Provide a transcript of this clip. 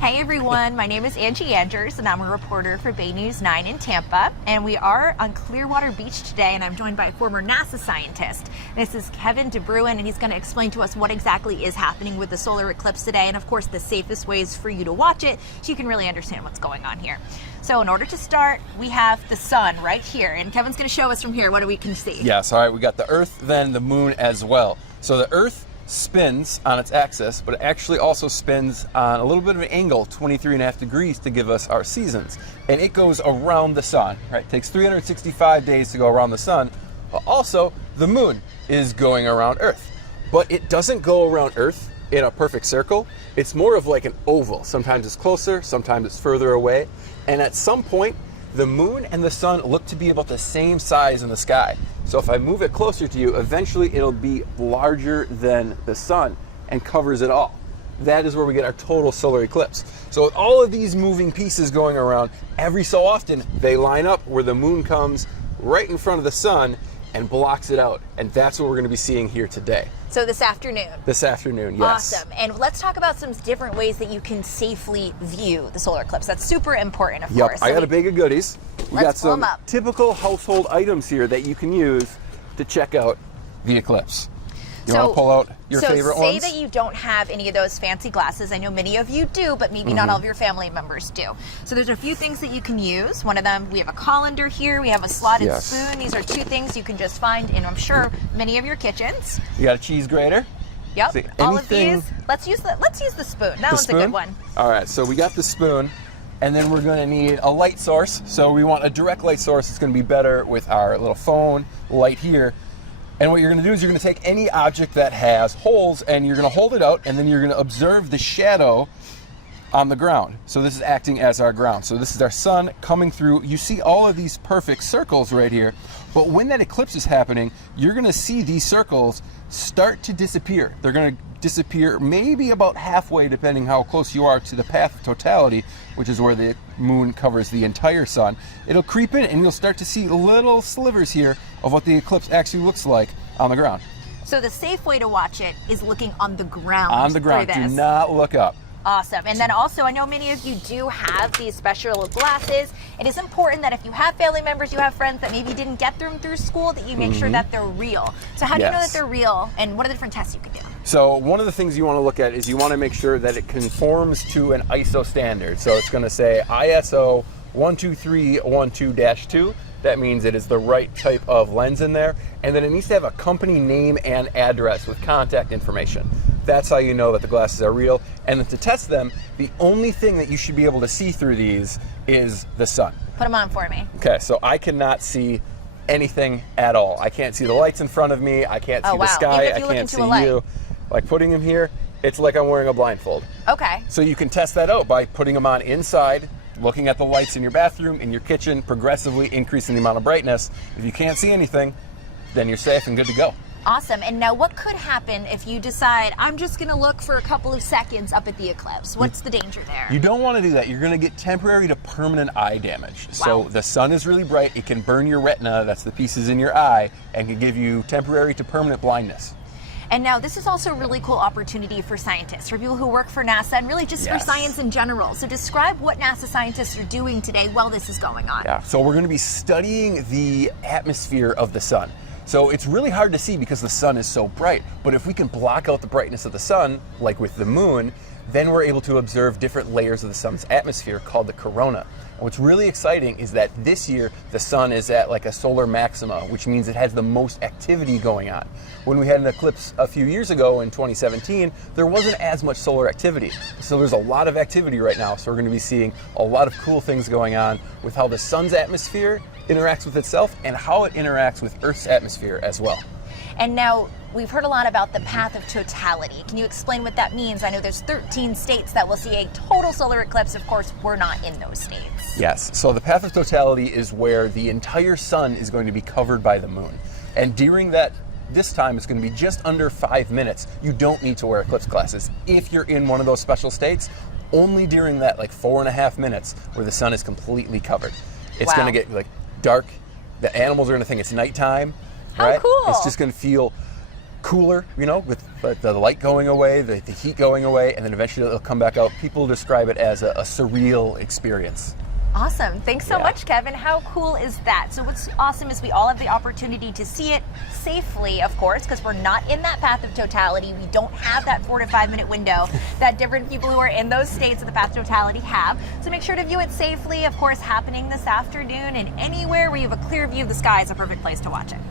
Hey everyone, my name is Angie Angers and I'm a reporter for Bay News 9 in Tampa. And we are on Clearwater Beach today and I'm joined by a former NASA scientist. This is Kevin DeBruin and he's going to explain to us what exactly is happening with the solar eclipse today and of course the safest ways for you to watch it so you can really understand what's going on here. So in order to start, we have the sun right here and Kevin's going to show us from here what we can see. Yes, all right, we got the Earth, then the moon as well. So the Earth spins on its axis, but it actually also spins on a little bit of an angle, 23.5 degrees, to give us our seasons. And it goes around the sun, right? It takes 365 days to go around the sun, but also the moon is going around Earth. But it doesn't go around Earth in a perfect circle. It's more of like an oval. Sometimes it's closer, sometimes it's further away. And at some point, the moon and the sun look to be about the same size in the sky. So if I move it closer to you, eventually it'll be larger than the sun and covers it all. That is where we get our total solar eclipse. So with all of these moving pieces going around, every so often they line up where the moon comes right in front of the sun and blocks it out. And that's what we're going to be seeing here today. So this afternoon? This afternoon, yes. Awesome. And let's talk about some different ways that you can safely view the solar eclipse. That's super important, of course. I got a bag of goodies. We got some up. typical household items here that you can use to check out the eclipse. You want to pull out your favorite ones? So say that you don't have any of those fancy glasses. I know many of you do, but maybe not all of your family members do. So there's a few things that you can use. One of them, we have a colander here. We have a slotted spoon. These are two things you can just find in, I'm sure, many of your kitchens. You got a cheese grater. Yep. See, all of these. Let's use the spoon. That one's a good one. All right. So we got the spoon. And then we're going to need a light source. So we want a direct light source. It's going to be better with our little phone light here. And what you're going to do is you're going to take any object that has holes and you're going to hold it out and then you're going to observe the shadow on the ground. So this is acting as our ground. So this is our sun coming through. You see all of these perfect circles right here. But when that eclipse is happening, you're going to see these circles start to disappear. They're going to disappear maybe about halfway, depending how close you are to the path of totality, which is where the moon covers the entire sun. It'll creep in and you'll start to see little slivers here of what the eclipse actually looks like on the ground. So the safe way to watch it is looking on the ground. On the ground. Do not look up. Awesome. And then also, I know many of you do have these special glasses. It is important that if you have family members, you have friends that maybe didn't get them through school, that you make sure that they're real. So how do you know that they're real, and what are the different tests you can do? So one of the things you want to look at is you want to make sure that it conforms to an ISO standard. So it's going to say ISO 12312-2. That means it is the right type of lens in there. And then it needs to have a company name and address with contact information. That's how you know that the glasses are real. And then to test them, the only thing that you should be able to see through these is the sun. Put them on for me. Okay, so I cannot see anything at all. I can't see the lights in front of me. I can't see the sky. I can't see you. Like putting them here, it's like I'm wearing a blindfold. Okay. So you can test that out by putting them on inside, looking at the lights in your bathroom, in your kitchen, progressively increasing the amount of brightness. If you can't see anything, then you're safe and good to go. Awesome. And now what could happen if you decide, I'm just going to look for a couple of seconds up at the eclipse? What's the danger there? You don't want to do that. You're going to get temporary to permanent eye damage. Wow. So the sun is really bright. It can burn your retina, that's the pieces in your eye, and can give you temporary to permanent blindness. And now this is also a really cool opportunity for scientists, for people who work for NASA, and really just for science in general. So describe what NASA scientists are doing today while this is going on. Yeah, so we're going to be studying the atmosphere of the sun. So it's really hard to see because the sun is so bright, but if we can block out the brightness of the sun, like with the moon, then we're able to observe different layers of the sun's atmosphere called the corona. And what's really exciting is that this year the sun is at like a solar maxima, which means it has the most activity going on. When we had an eclipse a few years ago in 2017, there wasn't as much solar activity. So there's a lot of activity right now. So we're going to be seeing a lot of cool things going on with how the sun's atmosphere interacts with itself and how it interacts with Earth's atmosphere as well. And now we've heard a lot about the path of totality. Can you explain what that means? I know there's 13 states that will see a total solar eclipse. Of course, we're not in those states. Yes, so the path of totality is where the entire sun is going to be covered by the moon. And during this time it's going to be just under 5 minutes. You don't need to wear eclipse glasses if you're in one of those special states. Only during that 4.5 minutes where the sun is completely covered. It's going to get dark. The animals are going to think it's nighttime. How cool. It's just going to feel cooler, with the light going away, the heat going away, and then eventually it'll come back out. People describe it as a surreal experience. Awesome. Thanks so much, Kevin. How cool is that? So what's awesome is we all have the opportunity to see it safely, of course, because we're not in that path of totality. We don't have that 4 to 5 minute window that different people who are in those states of the path of totality have. So make sure to view it safely, of course, happening this afternoon, and anywhere where you have a clear view of the sky is a perfect place to watch it.